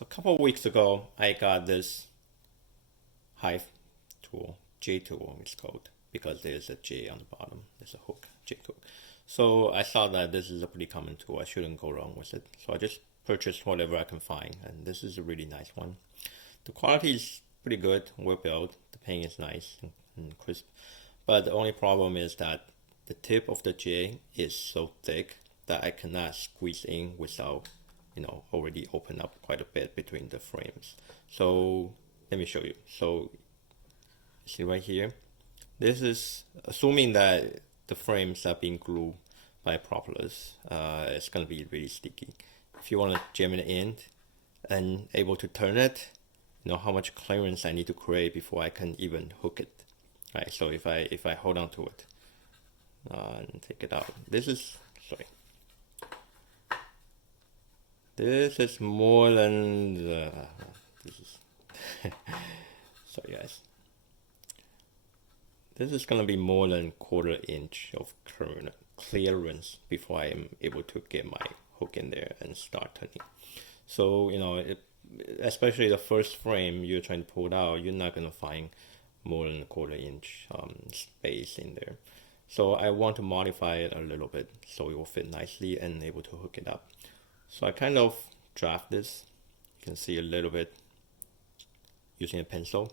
So a couple of weeks ago, I got this hive tool, J tool it's called, because there's a J on the bottom. There's a hook, J hook. So I thought that this is a pretty common tool. I shouldn't go wrong with it. So I just purchased whatever I can find, and this is a really nice one. The quality is pretty good, well built. The paint is nice and crisp. But the only problem is that the tip of the J is so thick that I cannot squeeze in without, already open up quite a bit between the frames. So let me show you. So see right here, this is assuming that the frames are being glued by propellers. It's going to be really sticky. If you want to jam it in and able to turn it, you know how much clearance I need to create before I can even hook it. Right, so if I hold on to it and take it out, this is more than this is sorry guys. This is gonna be more than 1/4 inch of clearance before I am able to get my hook in there and start turning. So especially the first frame you're trying to pull it out, you're not gonna find more than 1/4 inch space in there. So I want to modify it a little bit so it will fit nicely and able to hook it up. So I kind of draft this. You can see a little bit using a pencil.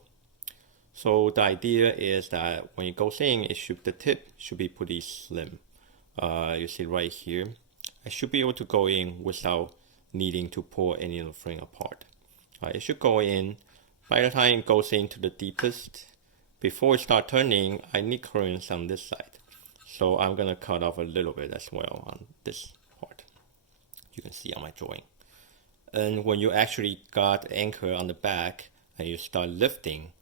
So the idea is that when it goes in, the tip should be pretty slim. You see right here, I should be able to go in without needing to pull any of the frame apart. It should go in. By the time it goes into the deepest, before it start turning, I need clearance on this side. So I'm gonna cut off a little bit as well on this part. You can see on my drawing. And when you actually got anchor on the back and you start lifting,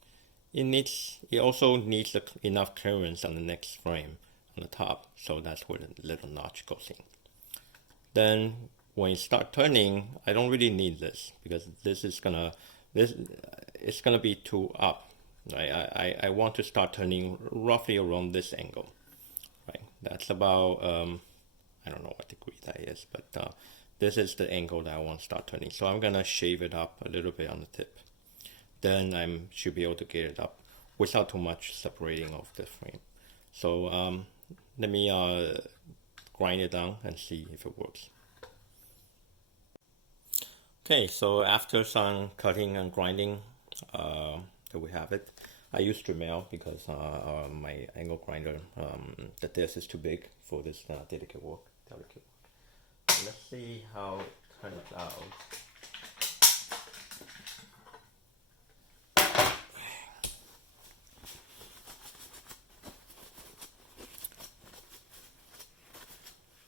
it also needs enough clearance on the next frame on the top. So that's where the little notch goes in. Then when you start turning, I don't really need this because it's gonna be too up. Right? I want to start turning roughly around this angle. Right? That's about I don't know what degree that is, but this is the angle that I want to start turning. So I'm gonna shave it up a little bit on the tip. Then I should be able to get it up without too much separating of the frame. So let me grind it down and see if it works. Okay, so after some cutting and grinding, there we have it. I use Dremel because my angle grinder, the disc is too big for this delicate work. Let's see how it turns out.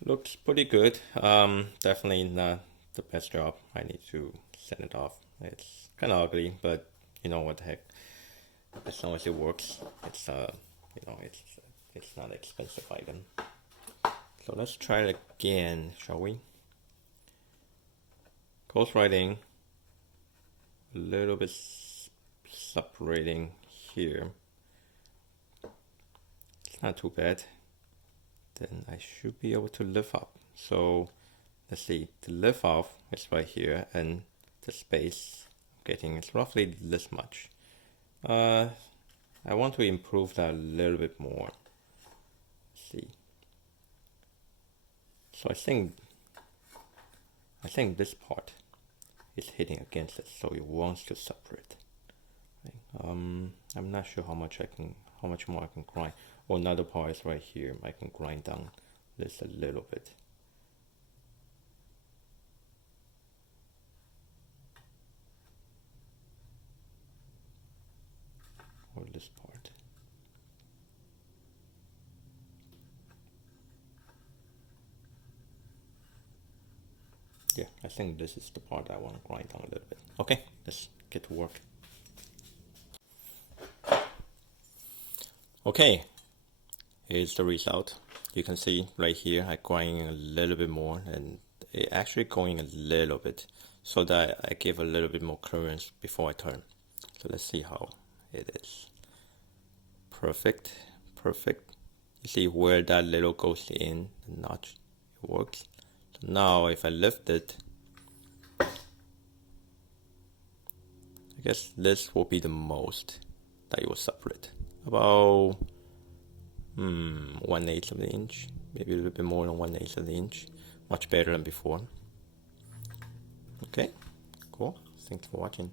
Looks pretty good. Definitely not the best job. I need to send it off. It's kind of ugly, but you know what the heck. As long as it works, it's it's not an expensive item. So let's try it again, shall we? Goes right in. A little bit separating here. It's not too bad. Then I should be able to lift up. So let's see, the lift off is right here, and the space I'm getting is roughly this much. I want to improve that a little bit more. Let's see. So I think this part is hitting against it, so it wants to separate. Okay. I'm not sure how much more I can grind. Oh, another part is right here. I can grind down this a little bit. Or this part. Yeah, I think this is the part I want to grind down a little bit. Okay, let's get to work. Okay, here's the result. You can see right here I grind a little bit more, and it actually going a little bit so that I give a little bit more clearance before I turn. So let's see how it is. Perfect. You see where that little goes in the notch, it works. So now if I lift it, guess this will be the most that it will separate. About 1/8 of the inch, maybe a little bit more than 1/8 of the inch. Much better than before. Okay, cool. Thanks for watching.